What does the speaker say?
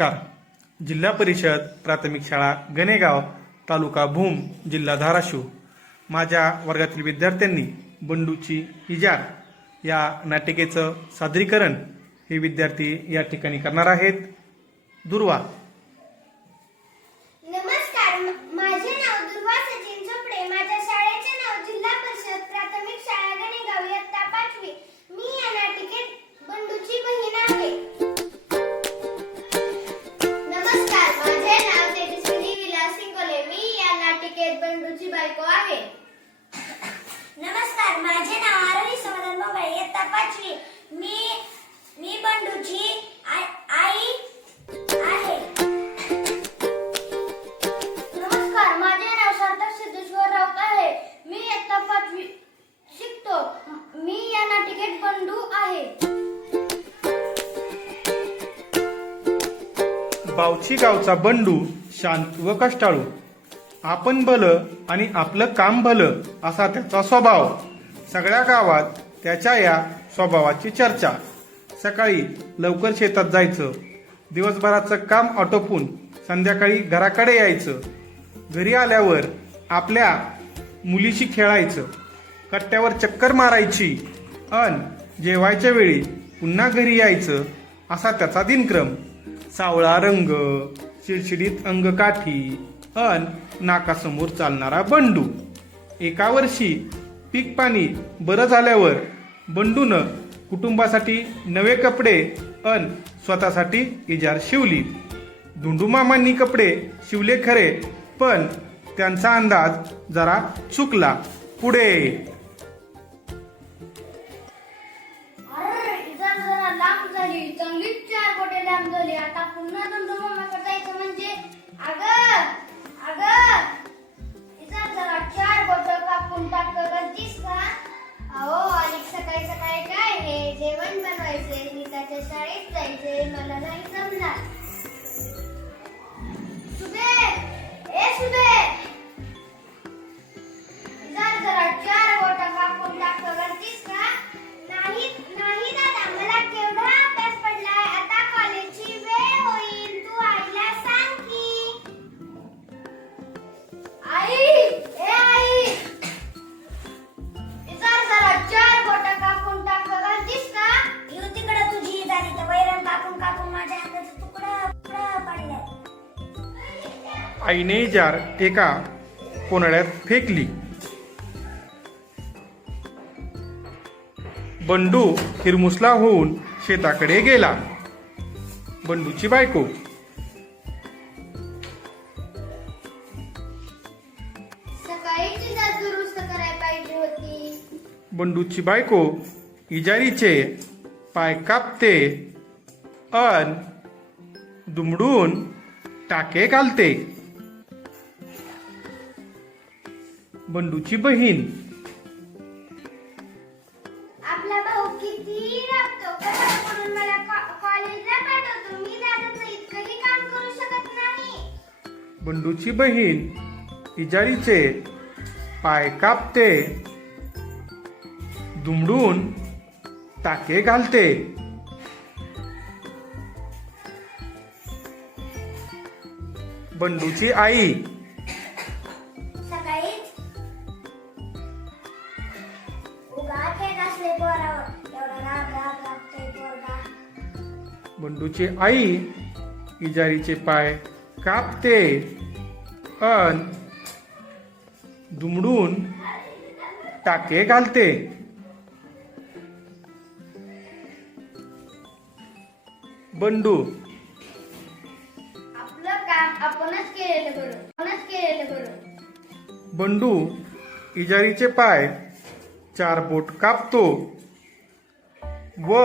नमस्कार जिल्हा परिषद प्राथमिक शाळा गणेगाव तालुका भूम जिल्हा धाराशिव. माझ्या वर्गातील विद्यार्थ्यांनी बंडूची इजार या नाटिकेचं सादरीकरण हे विद्यार्थी या ठिकाणी करणार आहेत. दुर्वा मुलाची मी मी बंडूची आई आहे. नमस्कार माझे नाव सार्थक सिद्धेश्वर राऊत आहे. मी इयत्ता पाचवी शिकतो. मी या नाटिकेत बंडू आहे. बावची गावचा बंडू शांत व कष्टाळू. आपण भलं आणि आपलं काम भलं असा त्याचा स्वभाव. सगळ्या गावात त्याच्या या स्वभावाची चर्चा. सकाळी लवकर शेतात जायचं. दिवसभराचं काम आटोपून संध्याकाळी घराकडे यायचं. घरी आल्यावर आपल्या मुलीशी खेळायचं. कट्ट्यावर चक्कर मारायची. अन जेवायच्या वेळी पुन्हा घरी यायचं. असा त्याचा दिनक्रम. सावळा रंग चिडचिडीत अंगकाठी अन नाकासमोर चालणारा बंडू. एका वर्षी पीक पाणी बरं झाल्यावर बंडूनं कुटुंबासाठी नवे कपडे अन स्वतःसाठी इजार शिवली. धुंडूमामांनी कपडे शिवले खरे पण त्यांचा अंदाज जरा चुकला. पुढे! जायचे मला नाही आईने इजार एका कोनड्यात फेकली. बंडू हिरमुसला होऊन शेताकडे गेला. बंडूची बायको. बंडूची बायको इजारीचे पाय कापते अन दुमडून टाके घालते. बंडूची बहीण. आपला भाऊ किती राबतो कसा म्हणून मला कॉ- कॉलेजला पाठवतो? मी दादाचं इतकंही काम करू शकत नाही. बंडूची बहीण इजारीचे पाय कापते दुमडून टाके घालते. बंडूची आई बंडूची आई इजारीचे पाय कापते. अन दुमडून टाके घालते. बंडू. आपलं काम आपणच केलेलं बरं आपणच केलेलं बरं बंडू इजारीचे पाय चार बोट कापतो व